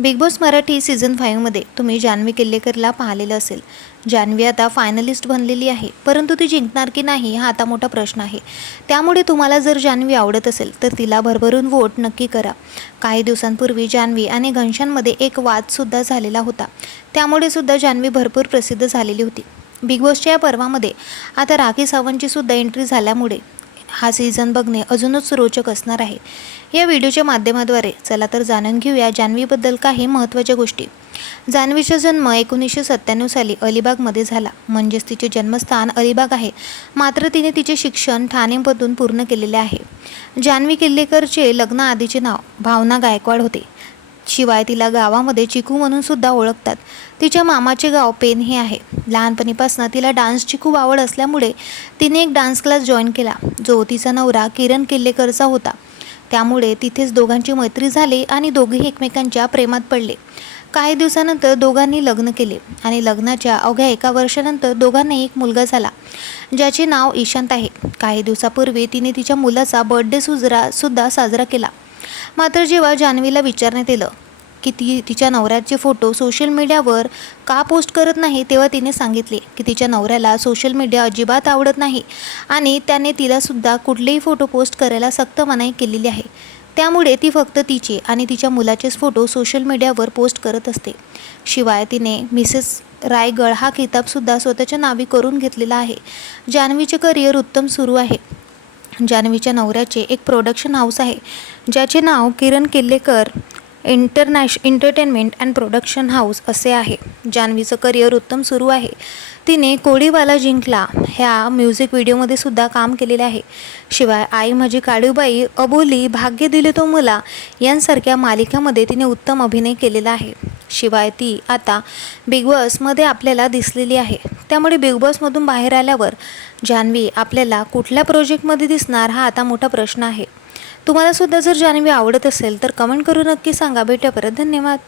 Big Boss Marathi season फाईव्हमध्ये तुम्ही जान्हवी किल्लेकरला पाहिलेलं असेल. जान्हवी आता फायनलिस्ट बनलेली आहे. परंतु ती जिंकणार की नाही हा आता मोठा प्रश्न आहे. त्यामुळे तुम्हाला जर जान्हवी आवडत असेल तर तिला भरभरून वोट नक्की करा. काही दिवसांपूर्वी जान्हवी आणि घनशांमध्ये एक वादसुद्धा झालेला होता. त्यामुळे सुद्धा जान्हवी भरपूर प्रसिद्ध झालेली होती. बिग बॉसच्या या पर्वामध्ये आता राखी सावंतची सुद्धा एंट्री झाल्यामुळे हा सीझन बघणे अजूनच रोचक असणार आहे. या व्हिडिओच्या माध्यमाद्वारे चला तर जाणून घेऊया जान्हवीबद्दल काही महत्त्वाच्या गोष्टी. जान्हवीचा जन्म एकोणीसशे सत्त्याण्णव साली अलिबागमध्ये झाला. म्हणजेच तिचे जन्मस्थान अलिबाग आहे. मात्र तिने तिचे शिक्षण ठाणेमधून पूर्ण केलेले आहे. जान्हवी किल्लेकरचे लग्न आधीचे नाव भावना गायकवाड होते. शिवाय तिला गावामध्ये चिकू म्हणून सुद्धा ओळखतात. तिच्या मामाचे गाव पेन हे आहे. लहानपणीपासून तिला डान्सची खूप आवड असल्यामुळे तिने एक डान्स क्लास जॉईन केला जो तिचा नवरा किरण किल्लेकरचा होता. त्यामुळे तिथेच दोघांची मैत्री झाली आणि दोघेही एकमेकांच्या प्रेमात पडले. काही दिवसानंतर दोघांनी लग्न केले आणि लग्नाच्या अवघ्या एका वर्षानंतर दोघांनाही एक मुलगा झाला ज्याचे नाव ईशांत आहे. काही दिवसापूर्वी तिने तिच्या मुलाचा बर्थडे सुजरा सुद्धा साजरा केला. मात्र जेव्हा जान्हवीला विचारण्यात आलं की ती तिच्या नवऱ्याचे फोटो सोशल मीडियावर का पोस्ट करत नाही तेव्हा तिने सांगितले की तिच्या नवऱ्याला सोशल मीडिया अजिबात आवडत नाही आणि त्याने तिलासुद्धा कुठलेही फोटो पोस्ट करायला सक्त मनाई केलेली आहे. त्यामुळे ती फक्त तिचे आणि तिच्या मुलाचेच फोटो सोशल मीडियावर पोस्ट करत असते. शिवाय तिने मिसेस रायगड हा किताबसुद्धा स्वतःच्या नावी करून घेतलेला आहे. जान्हवीचे करिअर उत्तम सुरू आहे. जान्हवीच्या नवऱ्याचे एक प्रोडक्शन हाऊस आहे ज्याचे नाव Kiran Killekar international entertainment and production house असे आहे. जान्हवीचं करिअर उत्तम सुरू आहे. तिने कोळीवाला जिंकला. ह्या म्युझिक व्हिडिओमध्ये सुद्धा काम केलेले आहे. शिवाय आई माझी काळूबाई अबोली भाग्य दिले तो मला यांसारख्या मालिकामध्ये तिने उत्तम अभिनय केलेला आहे. शिवाय ती आता बिग बॉसमध्ये आपल्याला दिसलेली आहे. त्यामुळे बिग बॉसमधून बाहेर आल्यावर जान्हवी आपल्याला कुठल्या प्रोजेक्टमध्ये दिसणार हा आता मोठा प्रश्न आहे. तुम्हाला सुद्धा जर जान्हवी आवडत असेल तर कमेंट करून नक्की सांगा. भेटूया परत धन्यवाद.